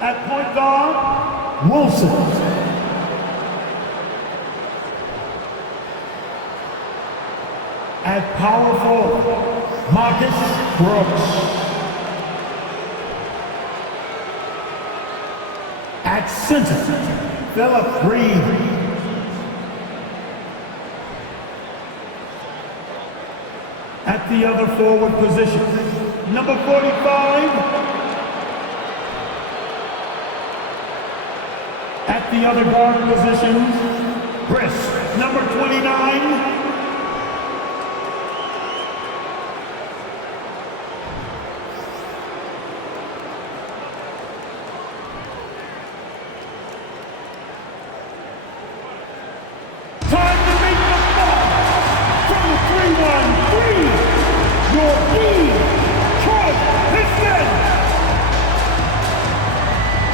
At point guard, Wilson. At power forward, Marcus Brooks. At center, Philip Reed. At the other forward position, number 45. At the other guard positions, Chris, number 29.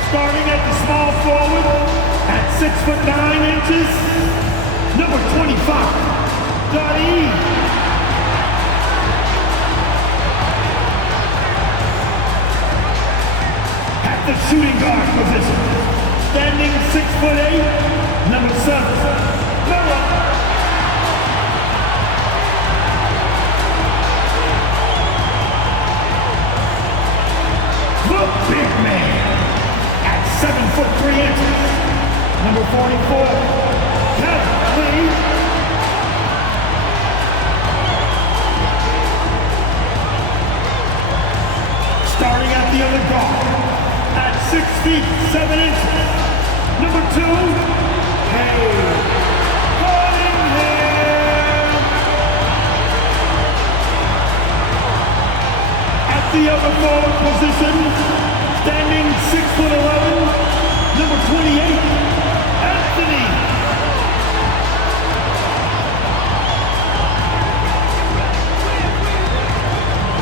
Starting at the small forward at 6'9", number 25, Dottie. At the shooting guard position, standing 6'8", number 7, Noah. The big man. 7'3", number 44, Kevin Lee. Starting at the other guard, at 6 feet 7 inches, number 2, Cade Cunningham. At the other forward position, standing 6'11", number 28, Anthony.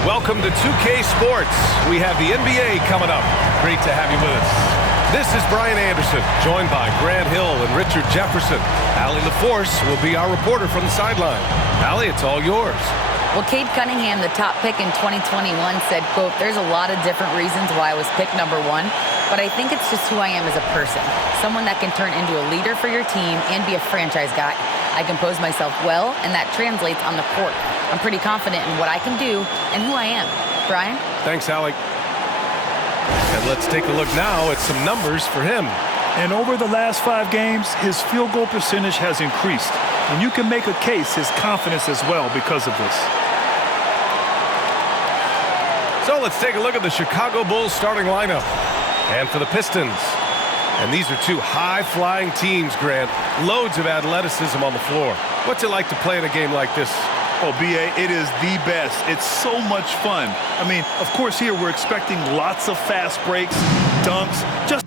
Welcome to 2K Sports. We have the NBA coming up. Great to have you with us. This is Brian Anderson, joined by Grant Hill and Richard Jefferson. Allie LaForce will be our reporter from the sideline. Allie, it's all yours. Well, Cade Cunningham, the top pick in 2021, said, quote, "There's a lot of different reasons why I was picked number 1, but I think it's just who I am as a person. Someone that can turn into a leader for your team and be a franchise guy. I compose myself well, and that translates on the court. I'm pretty confident in what I can do and who I am." Brian? Thanks, Allie. And let's take a look now at some numbers for him. And over the last 5 games, his field goal percentage has increased. And you can make a case his confidence as well because of this. So let's take a look at the Chicago Bulls starting lineup. And for the Pistons. And these are 2 high-flying teams, Grant. Loads of athleticism on the floor. What's it like to play in a game like this? Oh, B.A., it is the best. It's so much fun. I mean, of course, here we're expecting lots of fast breaks, dunks, just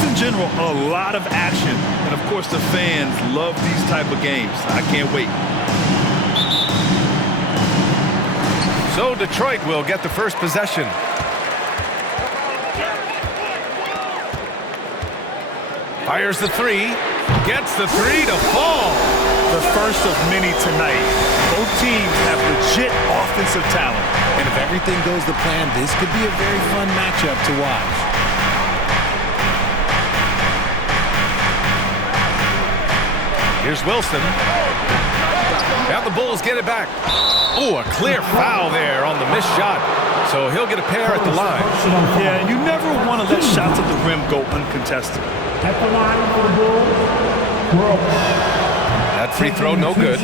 in general, a lot of action. And, of course, the fans love these type of games. I can't wait. So Detroit will get the first possession. Fires the 3. Gets the 3 to fall. The first of many tonight. Both teams have legit offensive talent. And if everything goes to plan, this could be a very fun matchup to watch. Here's Wilson. Now the Bulls get it back. Oh, a clear foul there on the missed shot. So he'll get a pair at the line. Yeah, and you never want to let shots at the rim go uncontested. At the line for the Bulls, Brooks. That free throw, no good.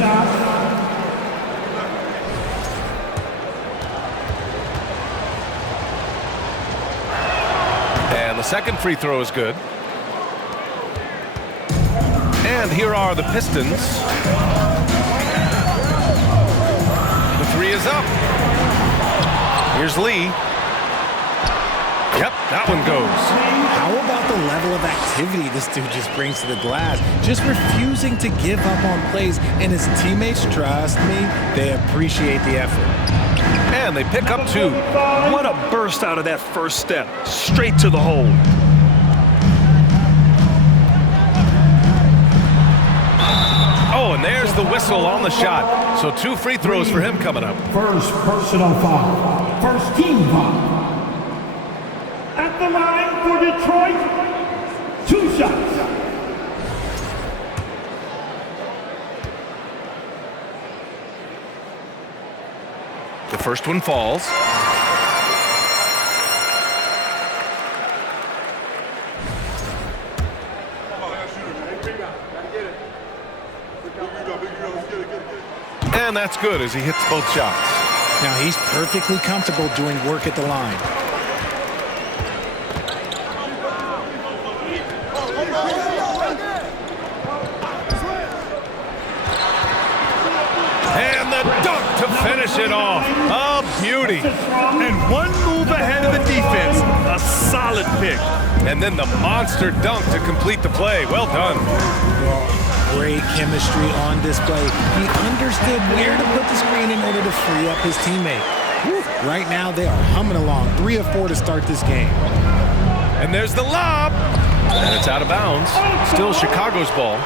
And the second free throw is good. And here are the Pistons. The 3 is up. Here's Lee. Yep, that one goes. How about the level of activity this dude just brings to the glass? Just refusing to give up on plays, and his teammates, trust me, they appreciate the effort. And they pick up 2. What a burst out of that first step. Straight to the hole. Oh, and there's the whistle on the shot. So 2 free throws for him coming up. First personal foul. First team foul. the line for Detroit, 2 shots. The first one falls. And that's good as he hits both shots. Now he's perfectly comfortable doing work at the line. And the dunk to finish it off. A beauty. And one move ahead of the defense. A solid pick. And then the monster dunk to complete the play. Well done. Great chemistry on display. He understood where to put the screen in order to free up his teammate. Right now, they are humming along. 3 of 4 to start this game. And there's the lob. And it's out of bounds. Still Chicago's ball.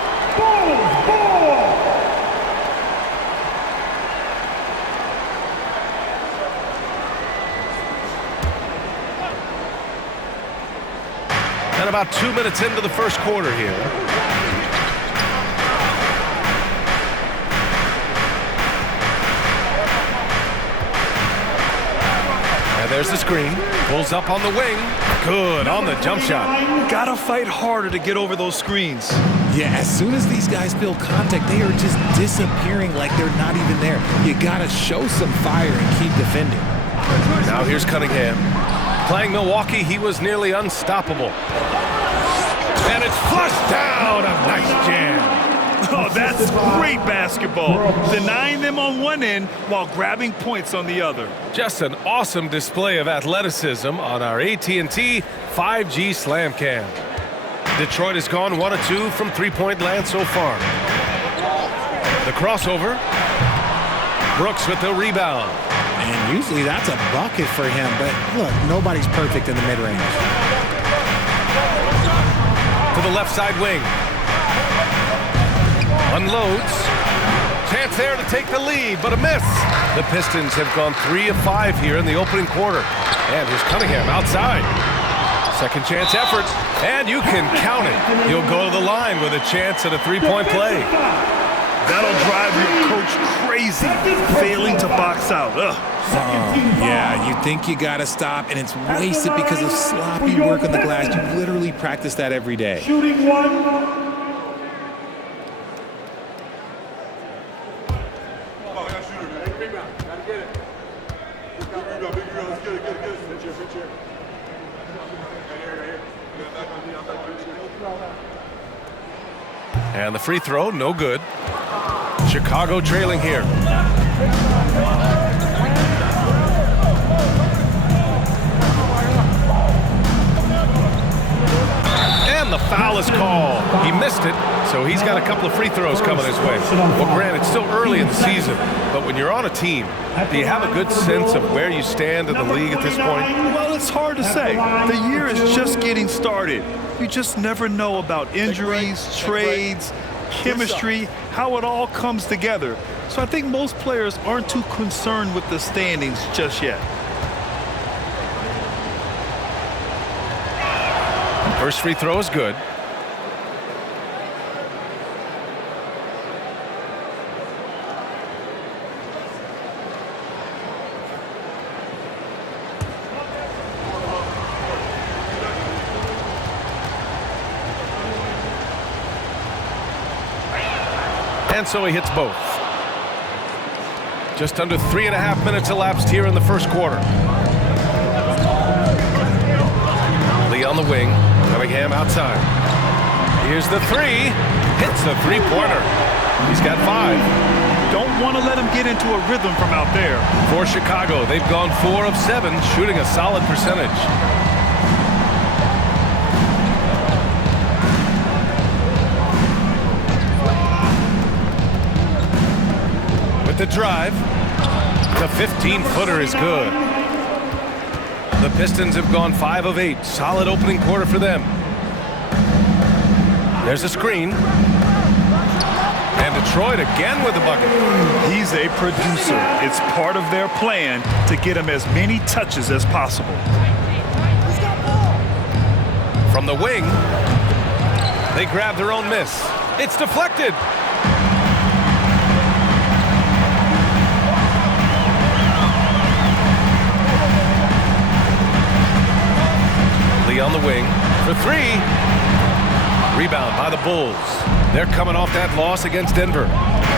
And about 2 minutes into the first quarter here. And there's the screen. Pulls up on the wing. Good on the jump shot. Gotta fight harder to get over those screens. Yeah, as soon as these guys feel contact, they are just disappearing like they're not even there. You gotta show some fire and keep defending. Now here's Cunningham. Playing Milwaukee, he was nearly unstoppable. And it's flushed down. A nice jam. Oh, that's great basketball. Denying them on one end while grabbing points on the other. Just an awesome display of athleticism on our AT&T 5G Slam Cam. Detroit has gone 1 of 2 from three-point land so far. The crossover. Brooks with the rebound. And usually that's a bucket for him, but look, nobody's perfect in the mid-range. To the left side wing. Unloads. Chance there to take the lead, but a miss. The Pistons have gone 3 of 5 here in the opening quarter. And here's Cunningham outside. Second chance effort, and you can count it. He'll go to the line with a chance at a three-point play. That'll drive your coach crazy, failing to box out. Yeah, you think you gotta stop, and it's wasted because of sloppy work on the glass. You literally practice that every day. Shooting 1. And the free throw, no good. Chicago trailing here. And the foul is called. He missed it, so he's got a couple of free throws coming his way. Well, Grant, it's still early in the season, but when you're on a team, do you have a good sense of where you stand in the league at this point? Well, it's hard to say. The year is just getting started. You just never know about injuries, trades, chemistry, how it all comes together. So I think most players aren't too concerned with the standings just yet. First free throw is good. And so he hits both. Just under 3.5 minutes elapsed here in the first quarter. Lee on the wing. Cunningham outside. Here's the three. Hits the three-pointer. He's got 5. Don't want to let him get into a rhythm from out there. For Chicago, they've gone 4 of 7, shooting a solid percentage. With the drive, the 15-footer is good. The Pistons have gone 5 of 8. Solid opening quarter for them. There's a screen. And Detroit again with the bucket. He's a producer. It's part of their plan to get him as many touches as possible. From the wing, they grab their own miss. It's deflected. Lee on the wing for three. Rebound by the Bulls. They're coming off that loss against Denver.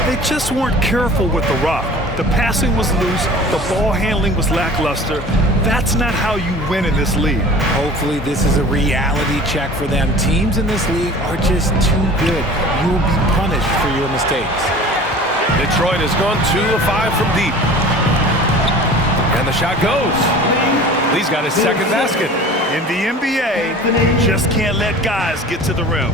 They just weren't careful with the rock. The passing was loose. The ball handling was lackluster. That's not how you win in this league. Hopefully this is a reality check for them. Teams in this league are just too good. You will be punished for your mistakes. Detroit has gone 2 of 5 from deep. And the shot goes. Lee's got his second basket. In the NBA, just can't let guys get to the rim.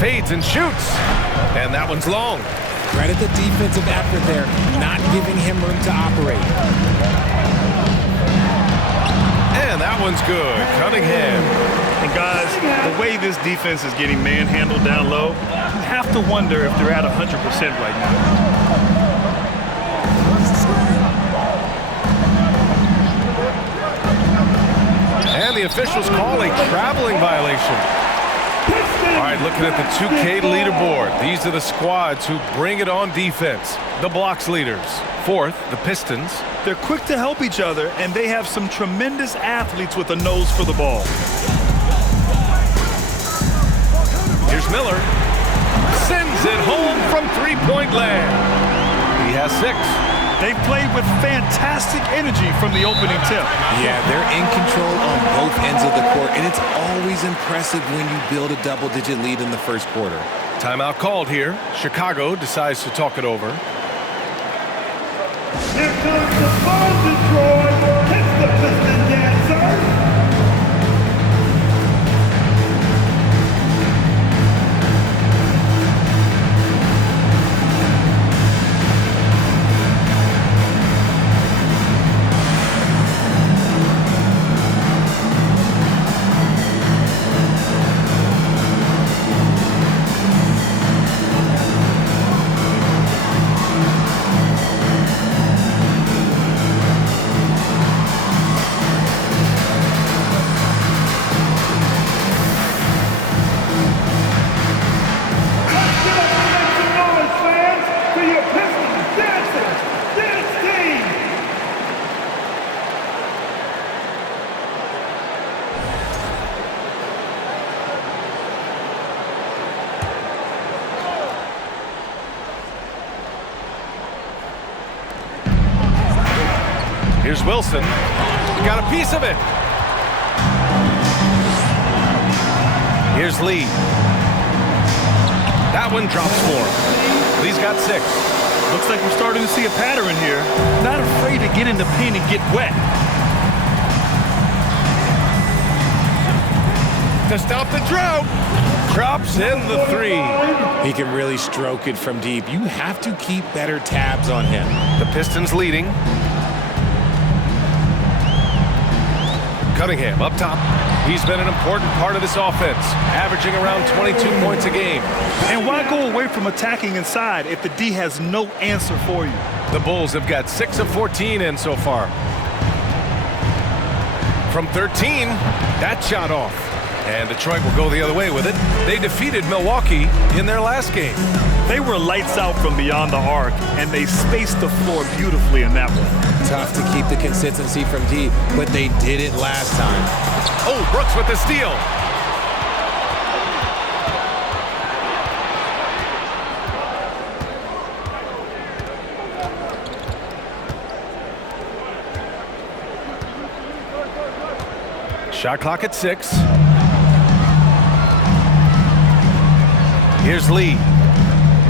Fades and shoots. And that one's long. Credit the defensive effort there, not giving him room to operate. And that one's good. Cunningham. And guys, the way this defense is getting manhandled down low, you have to wonder if they're at 100% right now. And the officials call a traveling violation. All right, looking at the 2K leaderboard. These are the squads who bring it on defense. The blocks leaders. Fourth, the Pistons. They're quick to help each other, and they have some tremendous athletes with a nose for the ball. Here's Miller. Sends it home from three-point land. He has 6. They've played with fantastic energy from the opening tip. Yeah, they're in control on both ends of the court, and it's always impressive when you build a double-digit lead in the first quarter. Timeout called here. Chicago decides to talk it over. Here comes the ball, Detroit. Hits the Piston dancer. Here's Wilson. Got a piece of it. Here's Lee. That one drops for him. Lee's got 6. Looks like we're starting to see a pattern here. Not afraid to get in the paint and get wet. To stop the drought. Drops in the 3. He can really stroke it from deep. You have to keep better tabs on him. The Pistons leading. Cunningham up top. He's been an important part of this offense, averaging around 22 points a game. And why go away from attacking inside if the D has no answer for you? The Bulls have got 6 of 14 in so far. From 13, that shot off. And Detroit will go the other way with it. They defeated Milwaukee in their last game. They were lights out from beyond the arc, and they spaced the floor beautifully in that one. Tough to keep the consistency from deep, but they did it last time. Oh, Brooks with the steal. Shot clock at 6. Here's Lee.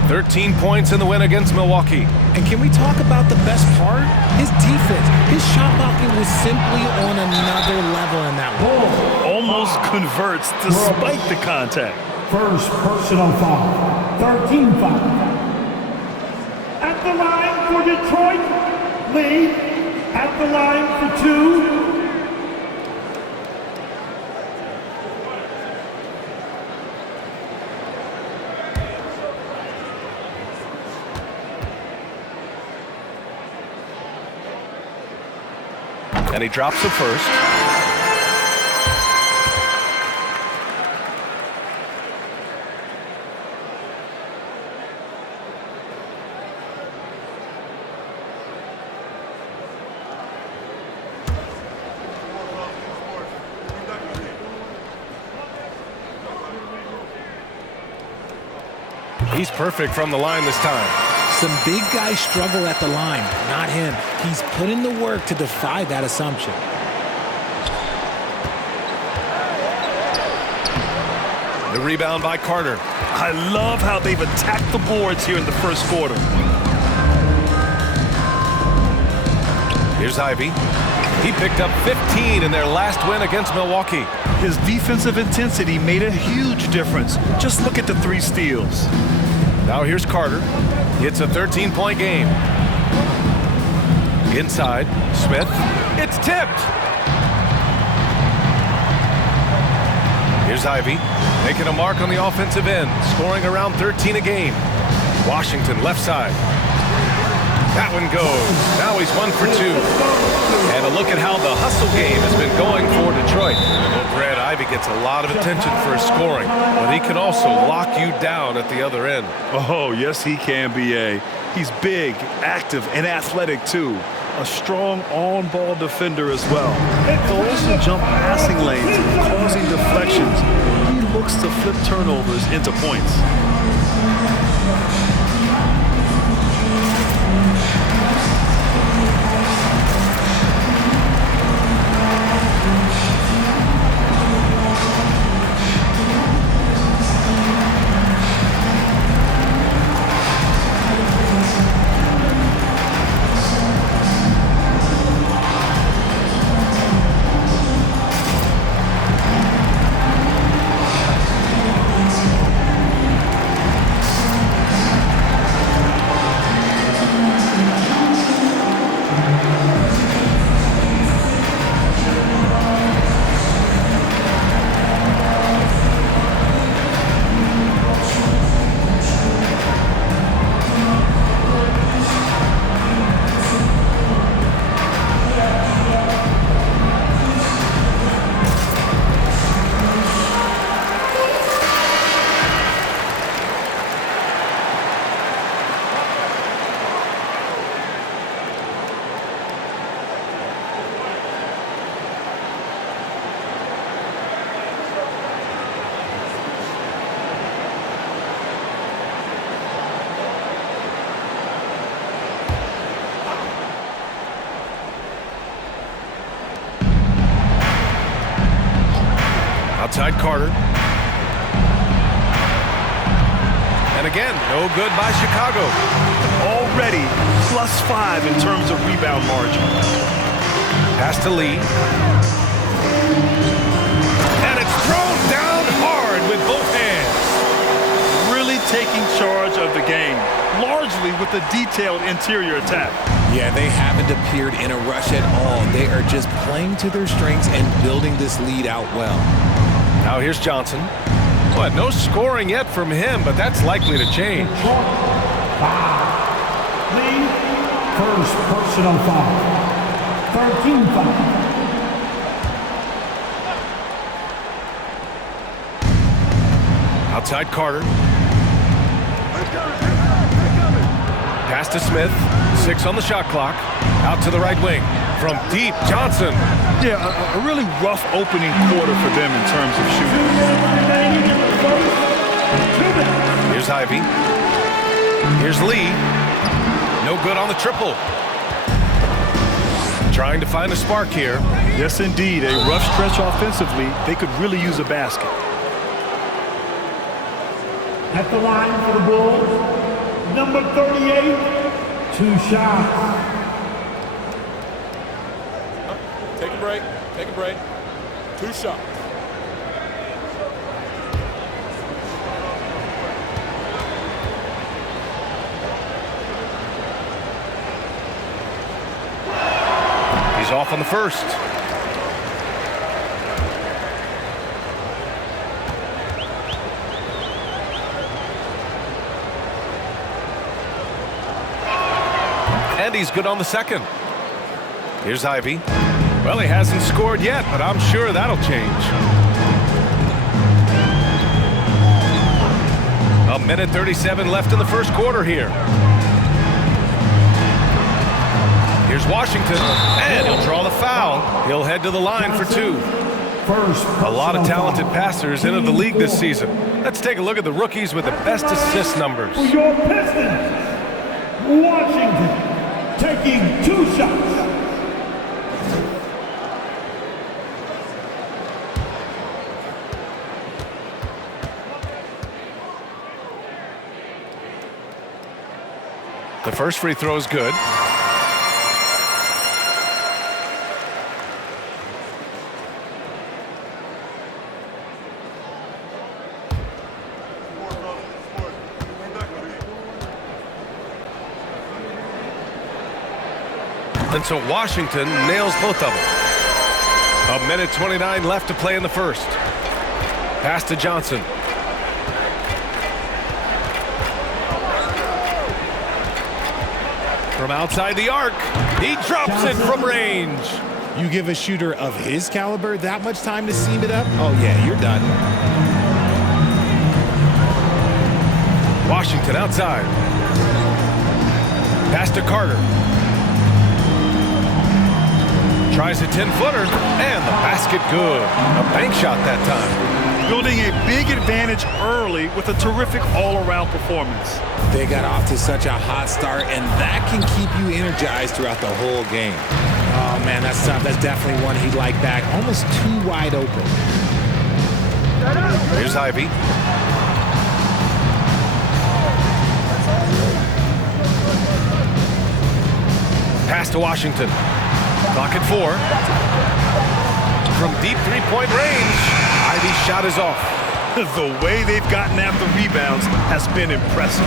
13 points in the win against Milwaukee. And can we talk about the best part? His defense. His shot blocking was simply on another level in that one. Almost converts despite the contact. First personal foul. 13 foul. At the line for Detroit, Lee. At the line for 2. And he drops the first. He's perfect from the line this time. Some big guys struggle at the line, not him. He's put in the work to defy that assumption. The rebound by Carter. I love how they've attacked the boards here in the first quarter. Here's Ivey. He picked up 15 in their last win against Milwaukee. His defensive intensity made a huge difference. Just look at the 3 steals. Now here's Carter. It's a 13-point game. Inside, Smith. It's tipped. Here's Ivey, making a mark on the offensive end, scoring around 13 a game. Washington left side. That one goes. Now he's 1 for 2. And a look at how the hustle game has been going for Detroit. Well, Grant, Ivey gets a lot of attention for his scoring, but he can also lock you down at the other end. Oh, yes, he can, B.A. He's big, active, and athletic, too. A strong on-ball defender as well. He'll also jump passing lanes, causing deflections. He looks to flip turnovers into points. Outside Carter. And again, no good by Chicago. Already +5 in terms of rebound margin. Pass to Lee. And it's thrown down hard with both hands. Really taking charge of the game, largely with a detailed interior attack. Yeah, they haven't appeared in a rush at all. They are just playing to their strengths and building this lead out well. Now here's Johnson. But no scoring yet from him, but that's likely to change. Lee, first personal foul. 13 foul. Outside Carter. Pass to Smith. 6 on the shot clock. Out to the right wing. From deep, Johnson. Yeah, a really rough opening quarter for them in terms of shooting. Here's Ivey. Here's Lee. No good on the triple. Trying to find a spark here. Yes, indeed. A rough stretch offensively. They could really use a basket. At the line for the Bulls, number 38, 2 shots. Take a break. Take a break. 2 shots. He's off on the first. And he's good on the second. Here's Ivey. Well, he hasn't scored yet, but I'm sure that'll change. A minute 37 left in the first quarter here. Here's Washington, and he'll draw the foul. He'll head to the line for two. A lot of talented passers into the league this season. Let's take a look at the rookies with the best assist numbers. For your Pistons, Washington taking 2 shots. The first free throw is good. And so Washington nails both of them. A minute 29 left to play in the first. Pass to Johnson. From outside the arc, he drops it from range. You give a shooter of his caliber that much time to seam it up? Oh, yeah, you're done. Washington outside. Pass to Carter. Tries a 10-footer, and the basket good. A bank shot that time. Building a big advantage early with a terrific all-around performance. They got off to such a hot start, and that can keep you energized throughout the whole game. Oh, man, that's tough. That's definitely one he'd like back. Almost too wide open. Here's Ivy. Pass to Washington. Clock at 4. From deep three-point range, Ivy's shot is off. The way they've gotten after rebounds has been impressive.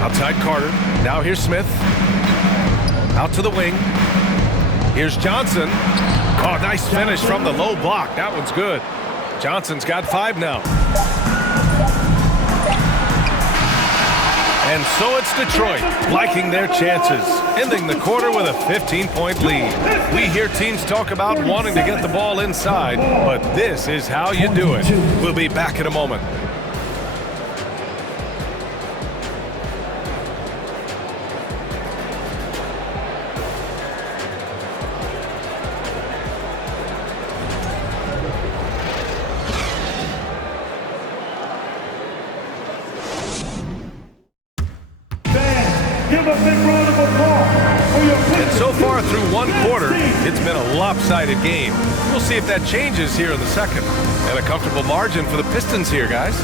Outside Carter. Now here's Smith. Out to the wing. Here's Johnson. Oh, nice finish from the low block. That one's good. Johnson's got 5 now. And so it's Detroit liking their chances, ending the quarter with a 15-point lead. We hear teams talk about wanting to get the ball inside, but this is how you do it. We'll be back in a moment. Give a big round of applause for your Pistons. And so far through one quarter, it's been a lopsided game. We'll see if that changes here in the second. And a comfortable margin for the Pistons here, guys.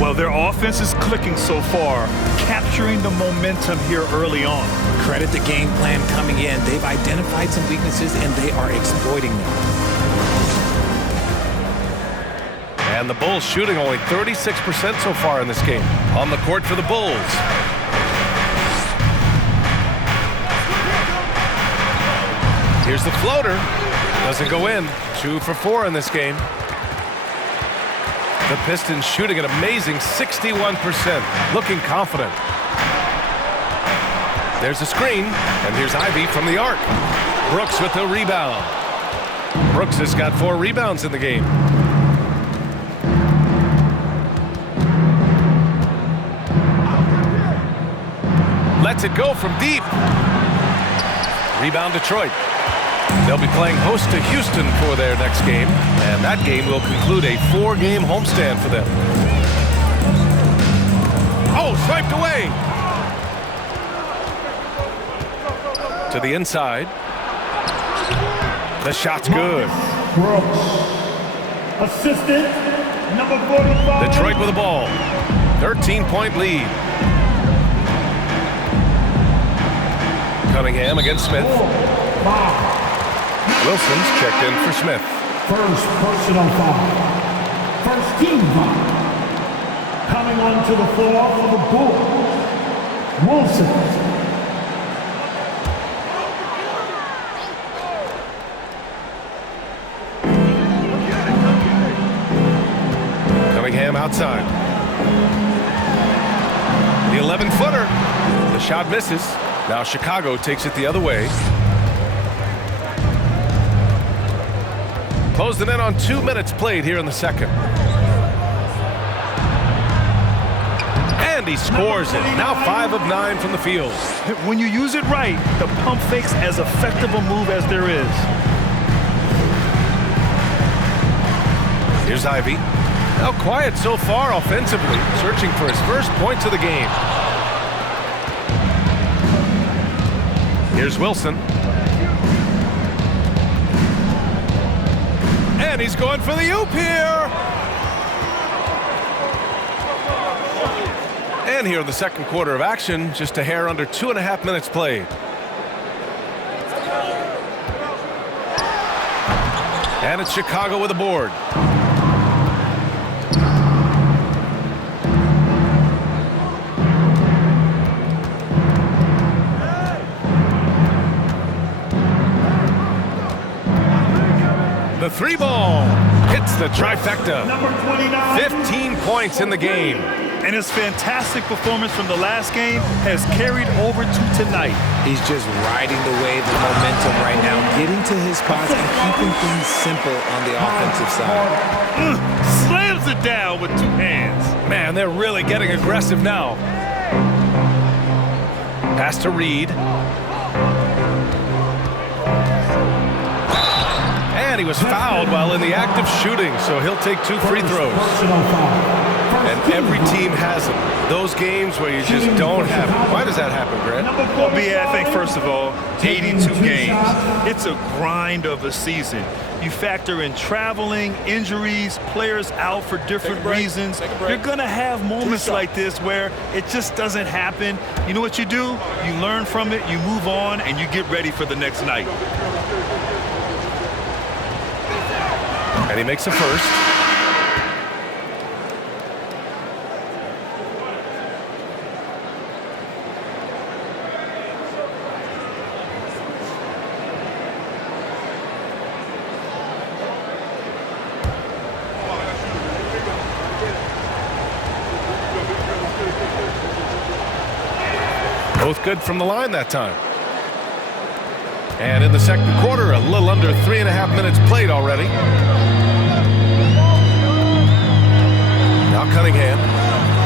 Well, their offense is clicking so far, capturing the momentum here early on. Credit the game plan coming in. They've identified some weaknesses, and they are exploiting them. And the Bulls shooting only 36% so far in this game. On the court for the Bulls. Here's the floater. Doesn't go in. 2 for 4 in this game. The Pistons shooting an amazing 61%. Looking confident. There's a screen. And here's Ivy from the arc. Brooks with the rebound. Brooks has got 4 rebounds in the game. Lets it go from deep. Rebound Detroit. They'll be playing host to Houston for their next game, and that game will conclude a 4-game homestand for them. Oh, swiped away. To the inside. The shot's good. Brooks. Assistant, number 45. Detroit with the ball. 13-point lead. Cunningham against Smith. Wilson's checked in for Smith. First personal foul. First team foul. Coming onto the floor for the Bulls, Wilson. Cunningham outside. The 11-footer. The shot misses. Now Chicago takes it the other way. Closing in on 2 minutes played here in the second. And he scores it. Now 5 of 9 from the field. When you use it right, the pump fake's as effective a move as there is. Here's Ivy. Now quiet so far offensively, searching for his first points of the game. Here's Wilson. And he's going for the oop here. And here in the second quarter of action, just a hair under 2.5 minutes played. And it's Chicago with a board. The 3 ball hits the trifecta. Number 29. 15 points in the game. And his fantastic performance from the last game has carried over to tonight. He's just riding the wave of momentum right now, getting to his spots and keeping things simple on the offensive side. Slams it down with 2 hands. Man, they're really getting aggressive now. Pass to Reed. And he was fouled while in the act of shooting, so he'll take 2 free throws. Personal foul. And every team has them. Those games where you just don't have them. Why does that happen, Grant? Well, B.A., I think, first of all, 82 games. It's a grind of a season. You factor in traveling, injuries, players out for different reasons. You're going to have moments like this where it just doesn't happen. You know what you do? You learn from it, you move on, and you get ready for the next night. And he makes a first. Both good from the line that time. And in the second quarter, a little under 3.5 minutes played already. Now Cunningham.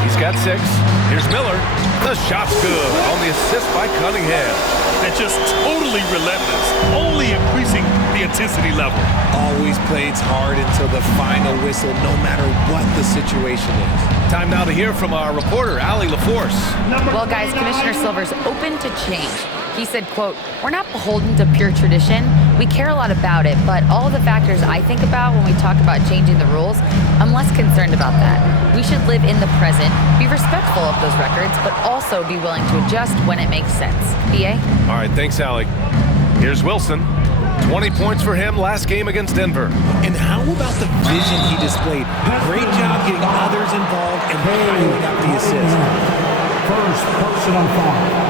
He's got 6. Here's Miller. The shot's good on the assist by Cunningham. And just totally relentless, only increasing the intensity level. Always plays hard until the final whistle, no matter what the situation is. Time now to hear from our reporter, Allie LaForce. Well, guys, Commissioner Silver's open to change. He said, quote, "We're not beholden to pure tradition. We care a lot about it, but all the factors I think about when we talk about changing the rules, I'm less concerned about that. We should live in the present, be respectful of those records, but also be willing to adjust when it makes sense." BA? All right, thanks, Allie. Here's Wilson. 20 points for him last game against Denver. And how about the vision he displayed? Great job getting others involved and piling up the assist. First personal foul.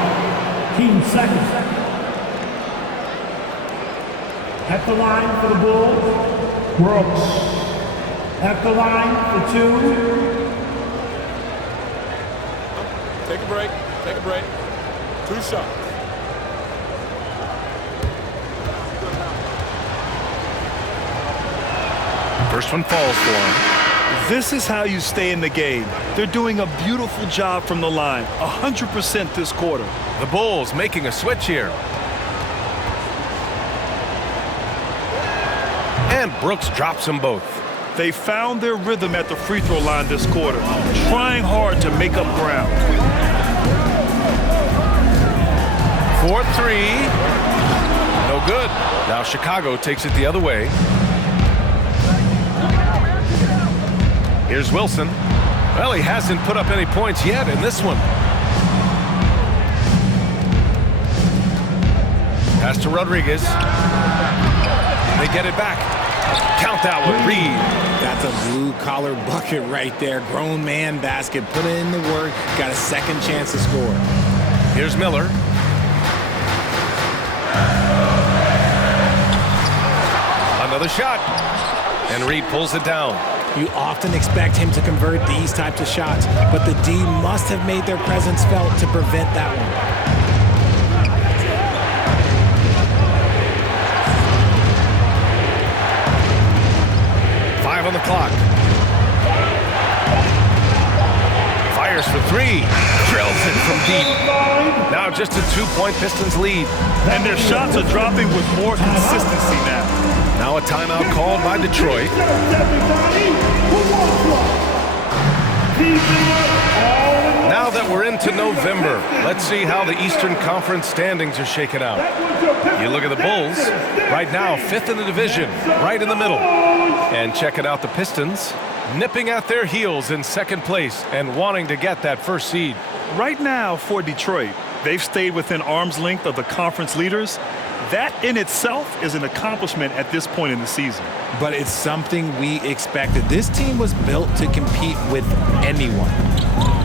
Team second. At the line for the Bulls, Brooks. At the line for 2. Take a break. Take a break. 2 shots. First one falls for him. This is how you stay in the game. They're doing a beautiful job from the line, 100% this quarter. The Bulls making a switch here. And Brooks drops them both. They found their rhythm at the free throw line this quarter, trying hard to make up ground. 4-3. No good. Now Chicago takes it the other way. Here's Wilson. Well, he hasn't put up any points yet in this one. Pass to Rodriguez. They get it back. Count that one, Reed. That's a blue-collar bucket right there. Grown man basket. Put in the work. Got a second chance to score. Here's Miller. Another shot. And Reed pulls it down. You often expect him to convert these types of shots, but the D must have made their presence felt to prevent that one. on the clock. Fires for three. Drills it from deep. Now just a 2-point Pistons lead. And their shots are dropping with more consistency now. Now a timeout called by Detroit. Now that we're into November, let's see how the Eastern Conference standings are shaken out. You look at the Bulls, right now 5th in the division, right in the middle. And checking out the Pistons, nipping at their heels in 2nd place and wanting to get that first seed. Right now for Detroit, they've stayed within arm's length of the conference leaders. That in itself is an accomplishment at this point in the season. But it's something we expected. This team was built to compete with anyone.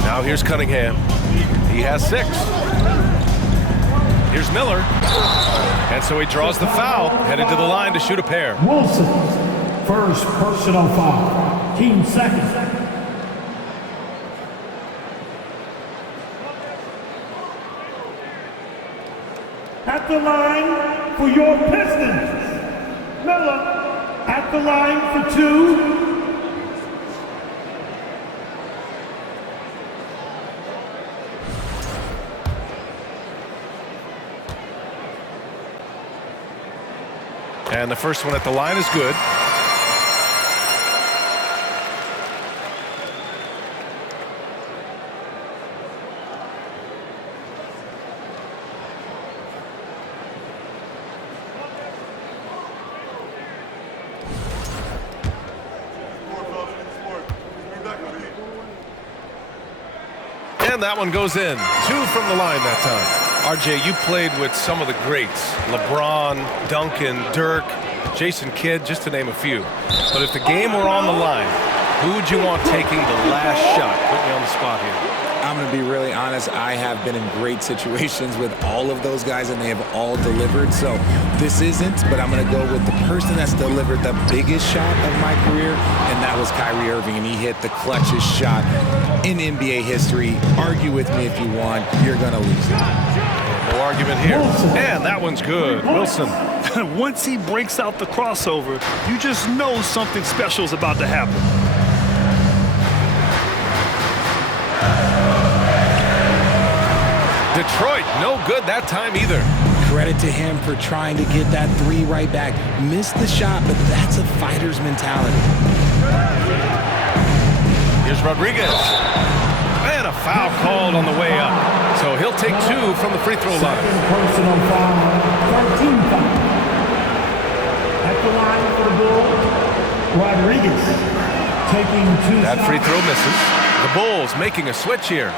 Now here's Cunningham. He has 6. Here's Miller. And so he draws the foul, headed to the line to shoot a pair. Wilson, first personal foul. Team second. At the line for your Pistons, Miller. At the line for 2. And the first one at the line is good. And that one goes in. 2 from the line that time. RJ, you played with some of the greats. LeBron, Duncan, Dirk, Jason Kidd, just to name a few. But if the game were on the line, who would you want taking the last shot? Put me on the spot here. I'm going to be really honest. I have been in great situations with all of those guys, and they have all delivered. So this isn't, but I'm going to go with the person that's delivered the biggest shot of my career, and that was Kyrie Irving, and he hit the clutchest shot in NBA history. Argue with me if you want. You're going to lose it. No argument here. And that one's good. Wilson. Once he breaks out the crossover, you just know something special is about to happen. Detroit, no good that time either. Credit to him for trying to get that 3 right back. Missed the shot, but that's a fighter's mentality. Here's Rodriguez. And a foul called on the way up. So he'll take 2 from the free throw line. Personal foul, 13 foul. At the line for the Bulls, Rodriguez taking 2 That shots. free throw misses. The Bulls making a switch here.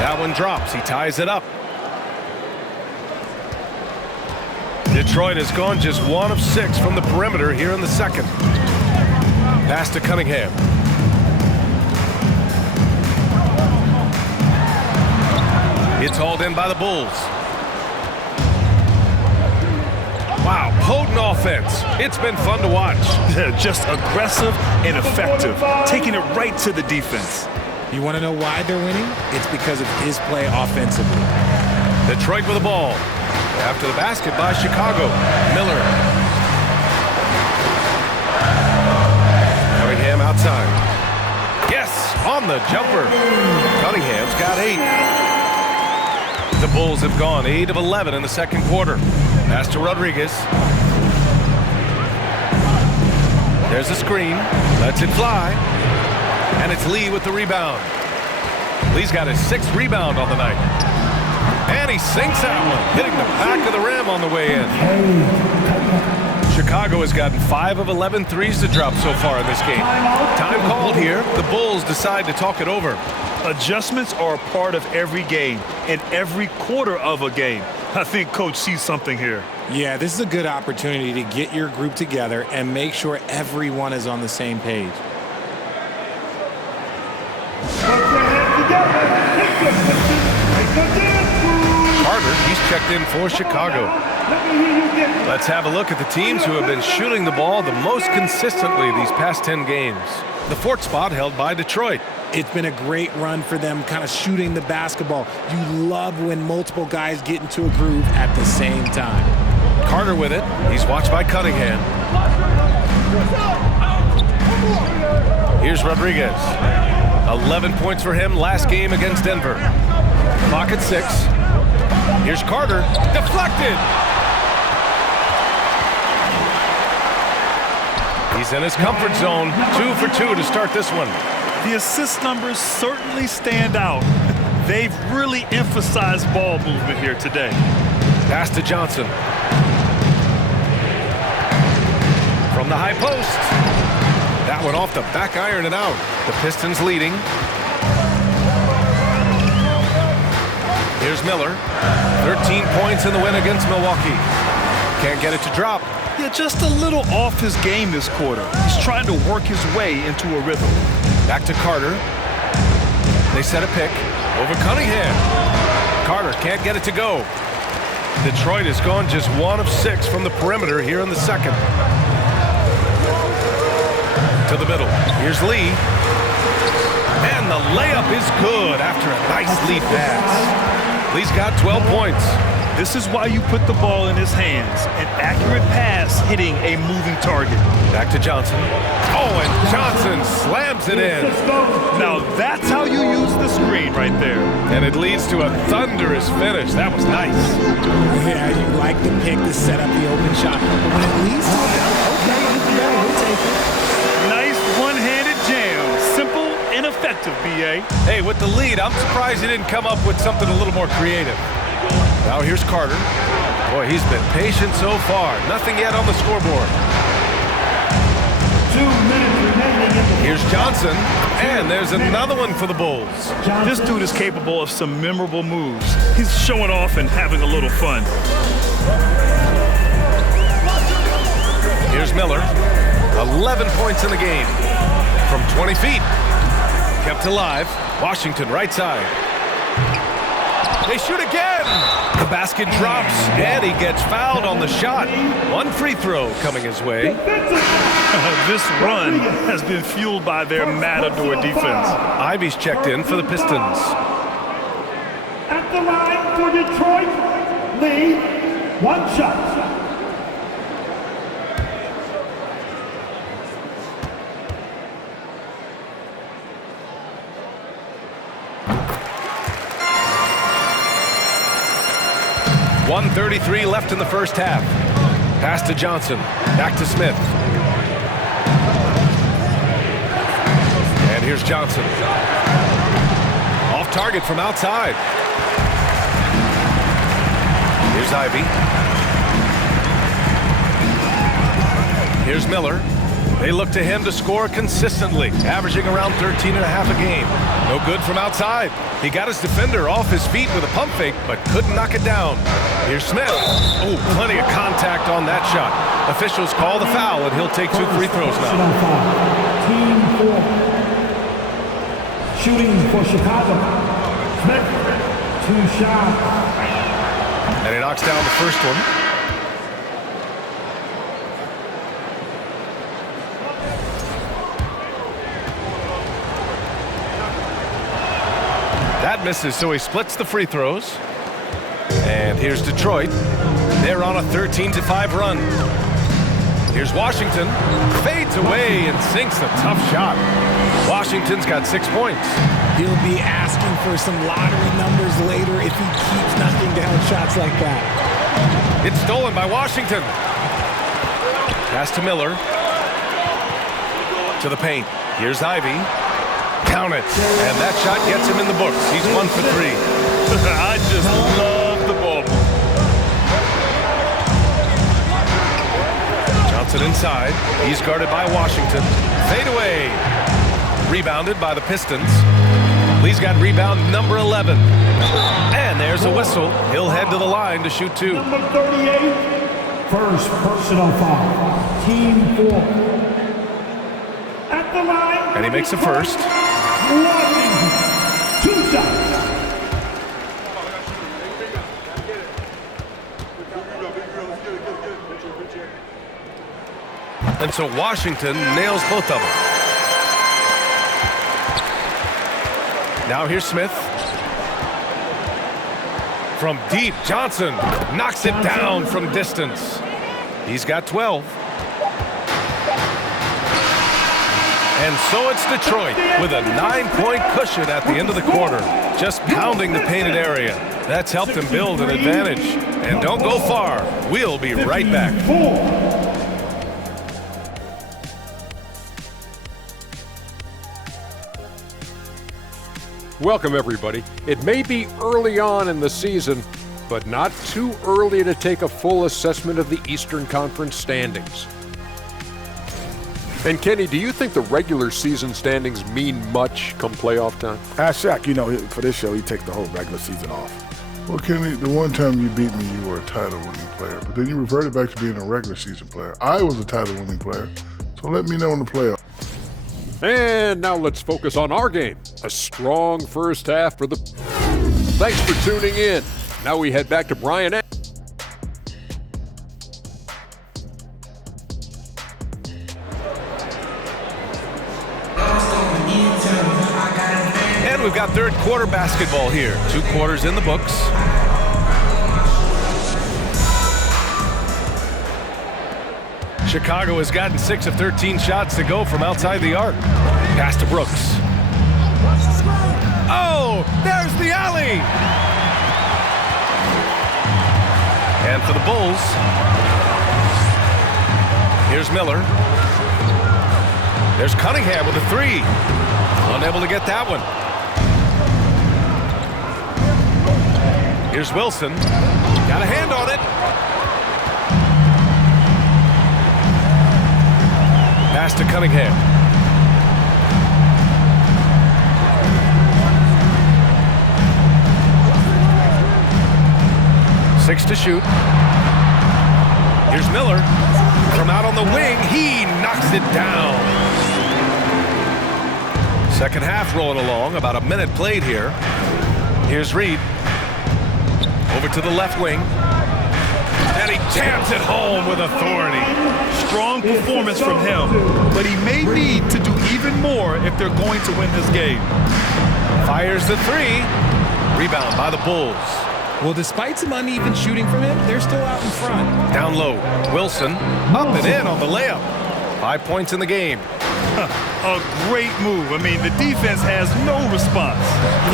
That one drops. He ties it up. Detroit has gone just 1 of 6 from the perimeter here in the second. Pass to Cunningham. It's hauled in by the Bulls. Wow, potent offense. It's been fun to watch. Just aggressive and effective, taking it right to the defense. You want to know why they're winning? It's because of his play offensively. Detroit with the ball. After the basket by Chicago. Miller. Cunningham outside. Yes, on the jumper. Cunningham's got 8. The Bulls have gone 8 of 11 in the second quarter. Pass to Rodriguez. There's a screen. Lets it fly. And it's Lee with the rebound. Lee's got his 6th rebound on the night. And he sinks that one, hitting the back of the rim on the way in. Chicago has gotten 5 of 11 threes to drop so far in this game. Time called here. The Bulls decide to talk it over. Adjustments are a part of every game and every quarter of a game. I think Coach sees something here. Yeah, this is a good opportunity to get your group together and make sure everyone is on the same page. Carter, he's checked in for Chicago. Let me hear you get Let's have a look at the teams who have been shooting the ball the most consistently these past 10 games. The fourth spot held by Detroit. It's been a great run for them, kind of shooting the basketball. You love when multiple guys get into a groove at the same time. Carter with it. He's watched by Cunningham. Here's Rodriguez. 11 points for him last game against Denver. Clock at 6. Here's Carter. Deflected. He's in his comfort zone. 2 for 2 to start this one. The assist numbers certainly stand out. They've really emphasized ball movement here today. Pass to Johnson. From the high post. That one off the back iron and out. The Pistons leading. Here's Miller. 13 points in the win against Milwaukee. Can't get it to drop. Yeah, just a little off his game this quarter. He's trying to work his way into a rhythm. Back to Carter. They set a pick over Cunningham. Carter can't get it to go. Detroit has gone just 1 of 6 from the perimeter here in the second. To the middle. Here's Lee. And the layup is good after a nice lead pass. Lee's got 12 points. This is why you put the ball in his hands. An accurate pass hitting a moving target. Back to Johnson. Oh, and Johnson slams it in. Now that's how you use the screen right there. And it leads to a thunderous finish. That was nice. Yeah, you like the pick to set up the open shot. But when it leads to a dunk, okay, we'll take it. Nice one-handed jam. Simple and effective, B.A. Hey, with the lead, I'm surprised he didn't come up with something a little more creative. Now here's Carter. Boy, he's been patient so far. Nothing yet on the scoreboard. 2 minutes remaining in the Here's Johnson, and there's another one for the Bulls. This dude is capable of some memorable moves. He's showing off and having a little fun. Here's Miller. 11 points in the game. From 20 feet. Kept alive. Washington right side. They shoot again. The basket drops, and he gets fouled on the shot. 1 free throw coming his way. This run has been fueled by their matador defense. Ivy's checked in for the Pistons. At the line for Detroit, Lee, 1 shot. .133 left in the first half. Pass to Johnson. Back to Smith. And here's Johnson. Off target from outside. Here's Ivy. Here's Miller. They look to him to score consistently, averaging around 13 and a half a game. No good from outside. He got his defender off his feet with a pump fake, but couldn't knock it down. Here's Smith. Oh, plenty of contact on that shot. Officials call the foul, and he'll take 2 free throws now. Team 4. Shooting for Chicago. Smith, 2 shots. And he knocks down the first one. That misses, so he splits the free throws. And here's Detroit. They're on a 13-5 run. Here's Washington. Fades away and sinks a tough shot. Washington's got 6 points. He'll be asking for some lottery numbers later if he keeps knocking down shots like that. It's stolen by Washington. Pass to Miller. To the paint. Here's Ivy. Count it. And that shot gets him in the books. He's 1 for 3. I just love the ball. Johnson inside. He's guarded by Washington. Fade away. Rebounded by the Pistons. Lee's got rebound number 11. And there's a whistle. He'll head to the line to shoot 2. Number 38. First personal foul. Team 4. At the line. And he makes a first. Washington. 2 shots. And so Washington nails both of them. Now here's Smith. From deep, Johnson knocks it down from distance. He's got 12. And so it's Detroit with a 9-point cushion at the end of the quarter, just pounding the painted area. That's helped them build an advantage. And don't go far. We'll be right back. Welcome, everybody. It may be early on in the season, but not too early to take a full assessment of the Eastern Conference standings. And Kenny, do you think the regular season standings mean much come playoff time? Ask Shaq, for this show, he takes the whole regular season off. Well, Kenny, the one time you beat me, you were a title-winning player, but then you reverted back to being a regular season player. I was a title-winning player, so let me know in the playoffs. And now let's focus on our game. A strong first half for the... Thanks for tuning in. Now we head back to Brian. And we've got third quarter basketball here. 2 quarters in the books. Chicago has gotten 6 of 13 shots to go from outside the arc. Pass to Brooks. Oh, there's the alley. And for the Bulls, here's Miller. There's Cunningham with a 3. Unable to get that one. Here's Wilson. Got a hand on it. Pass to Cunningham. Six to shoot. Here's Miller. From out on the wing, he knocks it down. Second half rolling along, about a minute played here. Here's Reed. Over to the left wing. And he jams it home with authority. Strong performance from him, but he may need to do even more if they're going to win this game. Fires the 3. Rebound by the Bulls. Well, despite some uneven shooting from him, they're still out in front. Down low. Wilson up and in on the layup. 5 points in the game. A great move. I mean, the defense has no response.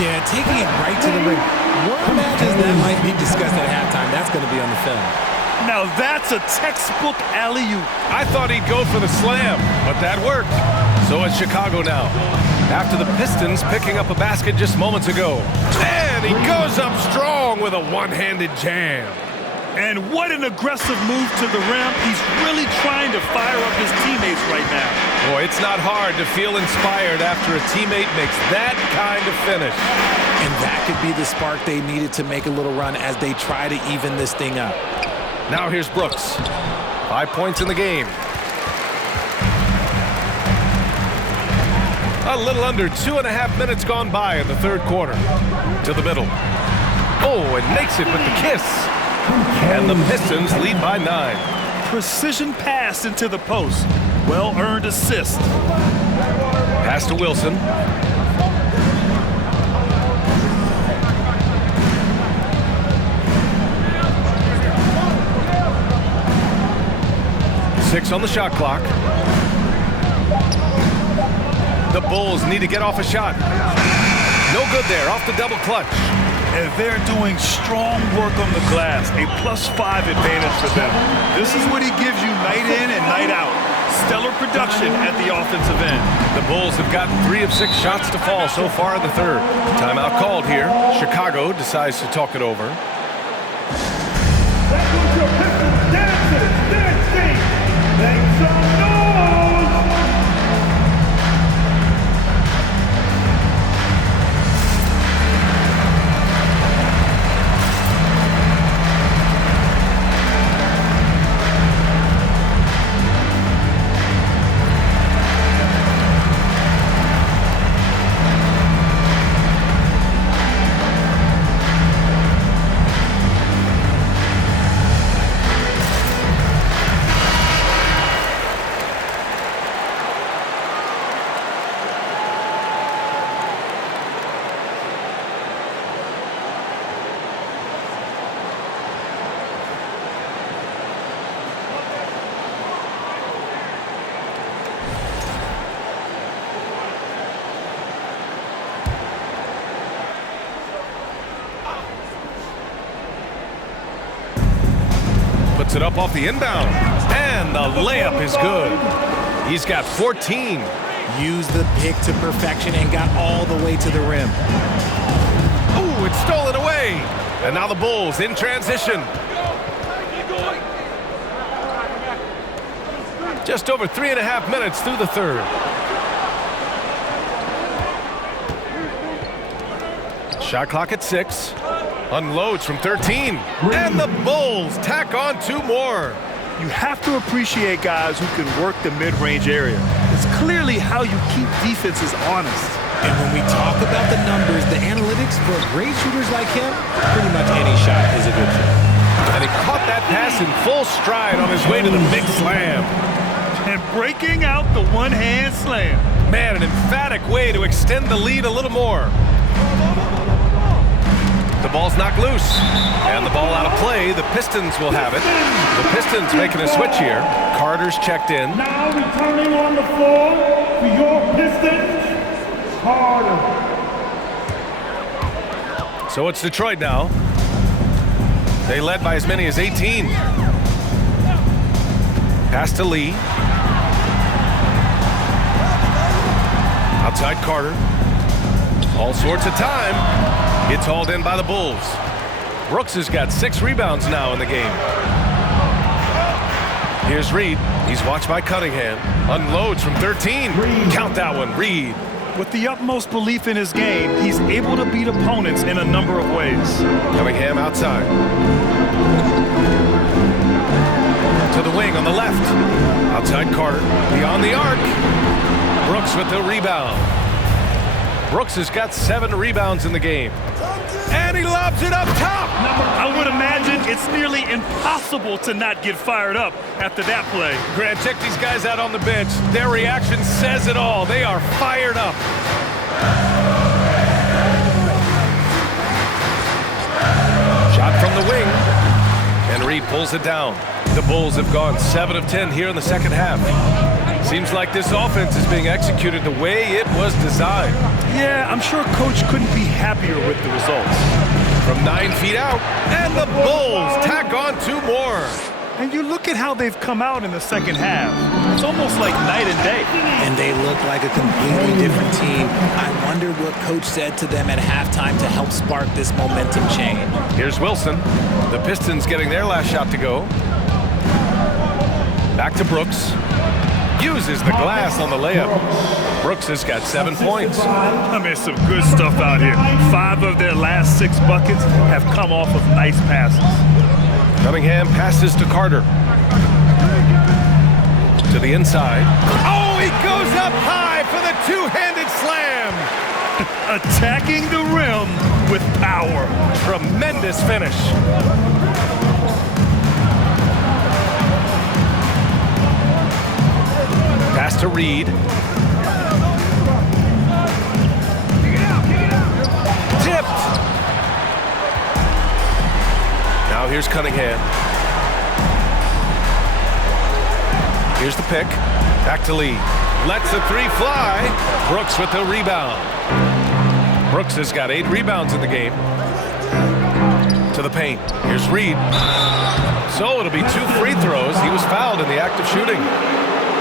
Yeah, taking it right to the ring. One matches that might be discussed at halftime. That's going to be on the film. Now that's a textbook alley-oop. I thought he'd go for the slam, but that worked. So it's Chicago now. After the Pistons picking up a basket just moments ago. And he goes up strong with a one-handed jam. And what an aggressive move to the rim. He's really trying to fire up his teammates right now. Boy, it's not hard to feel inspired after a teammate makes that kind of finish. And that could be the spark they needed to make a little run as they try to even this thing up. Now here's Brooks. 5 points in the game. A little under 2.5 minutes gone by in the third quarter. To the middle. Oh, and makes it with the kiss. And the Pistons lead by 9. Precision pass into the post. Well-earned assist. Pass to Wilson. Six on the shot clock. The Bulls need to get off a shot. No good there, off the double clutch. And they're doing strong work on the glass, a +5 advantage for them. This is what he gives you night in and night out. Stellar production at the offensive end. The Bulls have gotten 3 of 6 shots to fall so far in the third. Timeout called here. Chicago decides to talk it over. That was your Pistons dancing. Make some noise. it up off the inbound. And the layup is good. He's got 14. Used the pick to perfection and got all the way to the rim. Ooh, it's stolen away. And now the Bulls in transition. Just over 3.5 minutes through the third. Shot clock at 6. Unloads from 13. And the Bulls tack on 2 more. You have to appreciate guys who can work the mid-range area. It's clearly how you keep defenses honest. And when we talk about the numbers, the analytics for great shooters like him, pretty much any shot is a good shot. And he caught that pass in full stride on his way to the big slam. And breaking out the one-hand slam. Man, an emphatic way to extend the lead a little more. The ball's knocked loose. And the ball out of play. The Pistons will have it. The Pistons making a switch here. Carter's checked in. Now returning on the floor for your Pistons, Carter. So it's Detroit now. They led by as many as 18. Pass to Lee. Outside Carter. All sorts of time. It's hauled in by the Bulls. Brooks has got 6 rebounds now in the game. Here's Reed. He's watched by Cunningham. Unloads from 13. Count that one, Reed. With the utmost belief in his game, he's able to beat opponents in a number of ways. Cunningham outside. To the wing on the left. Outside Carter. Beyond the arc. Brooks with the rebound. Brooks has got 7 rebounds in the game. And he lobs it up top. I would imagine it's nearly impossible to not get fired up after that play. Grant, check these guys out on the bench. Their reaction says it all. They are fired up. Shot from the wing. And Reed pulls it down. The Bulls have gone 7 of 10 here in the second half. Seems like this offense is being executed the way it was designed. Yeah, I'm sure Coach couldn't be happier with the results. From 9 feet out, and the Bulls tack on 2 more. And you look at how they've come out in the second half. It's almost like night and day. And they look like a completely different team. I wondered what Coach said to them at halftime to help spark this momentum change. Here's Wilson. The Pistons getting their last shot to go. Back to Brooks. Uses the glass on the layup. Brooks has got 7 points. I mean, some good stuff out here. 5 of their last 6 buckets have come off of nice passes. Cunningham passes to Carter. To the inside. Oh, he goes up high for the 2-handed slam. Attacking the rim with power. Tremendous finish. Pass to Reed. Tipped. Now here's Cunningham. Here's the pick. Back to Lee. Lets the 3 fly. Brooks with the rebound. Brooks has got 8 rebounds in the game. To the paint. Here's Reed. So it'll be 2 free throws. He was fouled in the act of shooting.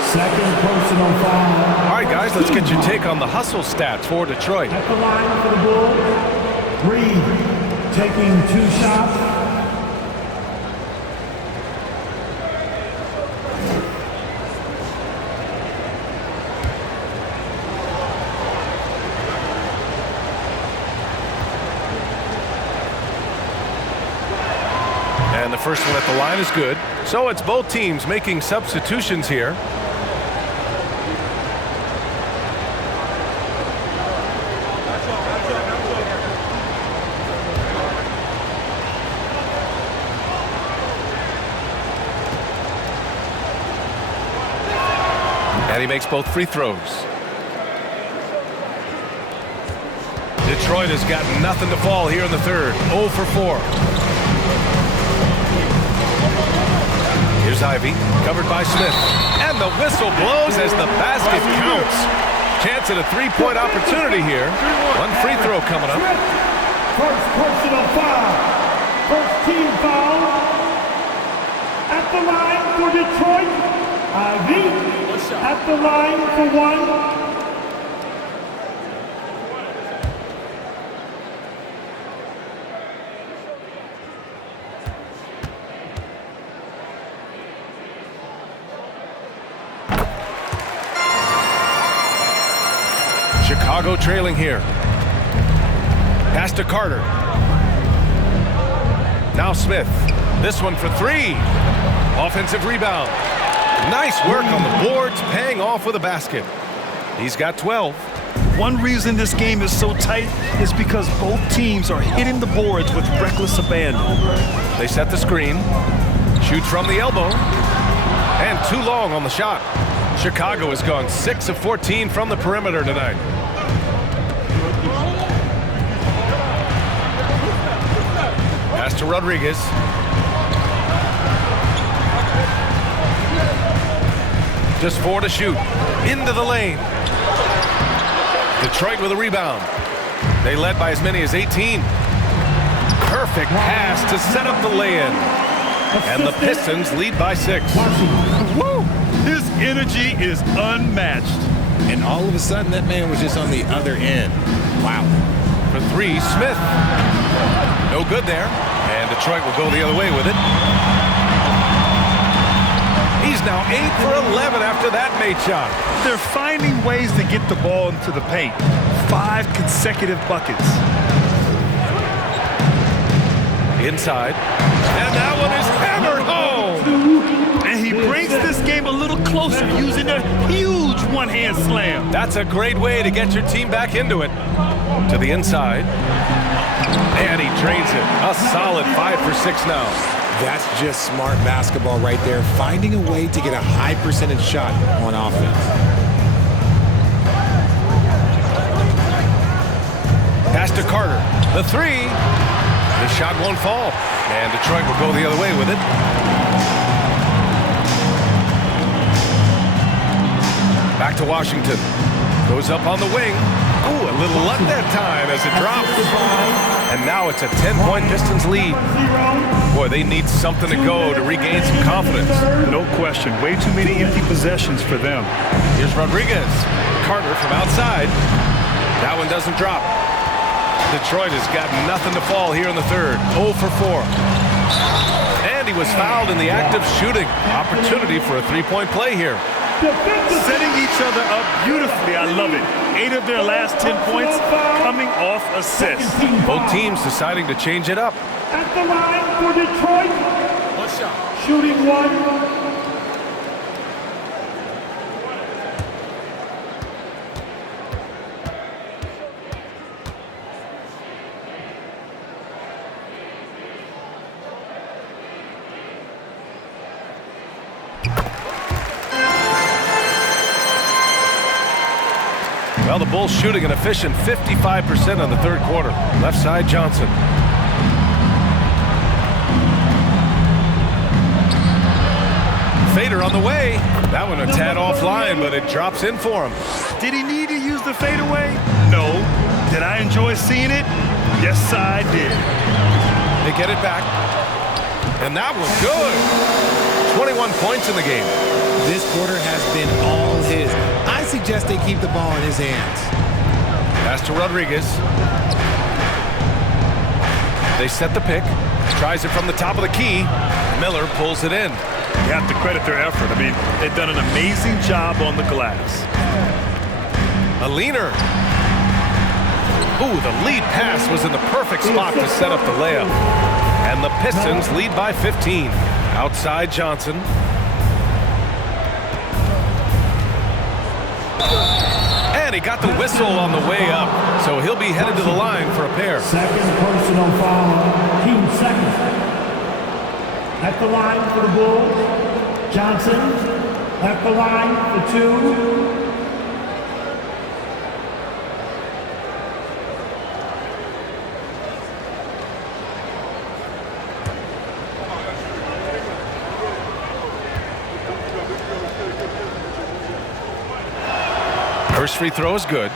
Second personal foul. All right, guys, let's get your take on the hustle stats for Detroit. At the line for the Bulls, Reed taking 2 shots. And the first one at the line is good. So it's both teams making substitutions here. And he makes both free throws. Detroit has got nothing to fall here in the third. 0 for 4. Here's Ivy, covered by Smith. And the whistle blows as the basket counts. Chance at a 3-point opportunity here. 1 free throw coming up. First personal foul. First team foul. At the line for Detroit. Ivy at the line for 1. Chicago trailing here. Pass to Carter. Now Smith. This one for 3. Offensive rebound. Nice work on the boards, paying off with a basket. He's got 12. One reason this game is so tight is because both teams are hitting the boards with reckless abandon. They set the screen. Shoots from the elbow. And too long on the shot. Chicago has gone 6 of 14 from the perimeter tonight. Pass to Rodriguez. Just 4 to shoot. Into the lane. Detroit with a rebound. They led by as many as 18. Perfect pass to set up the lay-in. And the Pistons lead by 6. Woo! His energy is unmatched. And all of a sudden, that man was just on the other end. Wow. For 3, Smith. No good there. And Detroit will go the other way with it. He's now 8 for 11 after that made shot. They're finding ways to get the ball into the paint. 5 consecutive buckets. Inside. And that one is hammered home. And he brings this game a little closer using a huge one-hand slam. That's a great way to get your team back into it. To the inside. And he drains it. A solid 5 for 6 now. That's just smart basketball right there, finding a way to get a high percentage shot on offense. Pass to Carter. The 3. His shot won't fall. And Detroit will go the other way with it. Back to Washington. Goes up on the wing. Ooh, a little luck that time as it drops. And now it's a 10-point Pistons lead. Boy, they need something to go to regain some confidence. No question. Way too many empty possessions for them. Here's Rodriguez. Carter from outside. That one doesn't drop. Detroit has got nothing to fall here in the third. 0 for 4. And he was fouled in the act of shooting. Opportunity for a 3-point play here. Setting each other up beautifully. I love it. 8 of their last 10 points coming off assists. Both teams deciding to change it up. At the line for Detroit. 1 shot. Shooting 1. Well, the Bulls shooting an efficient 55% on the third quarter. Left side, Johnson. Fader on the way. That one a tad offline, but it drops in for him. Did he need to use the fadeaway? No. Did I enjoy seeing it? Yes, I did. They get it back. And that was good. 21 points in the game. This quarter has been all his. I suggest they keep the ball in his hands. Pass to Rodriguez. They set the pick. Tries it from the top of the key. Miller pulls it in. You have to credit their effort. I mean, they've done an amazing job on the glass. A leaner. Ooh, the lead pass was in the perfect spot to set up the layup. And the Pistons lead by 15. Outside Johnson. And he got the whistle on the way up. So he'll be headed to the line for a pair. Second personal foul. Team second. At the line for the Bulls. Johnson. At the line for 2. First free throw is good.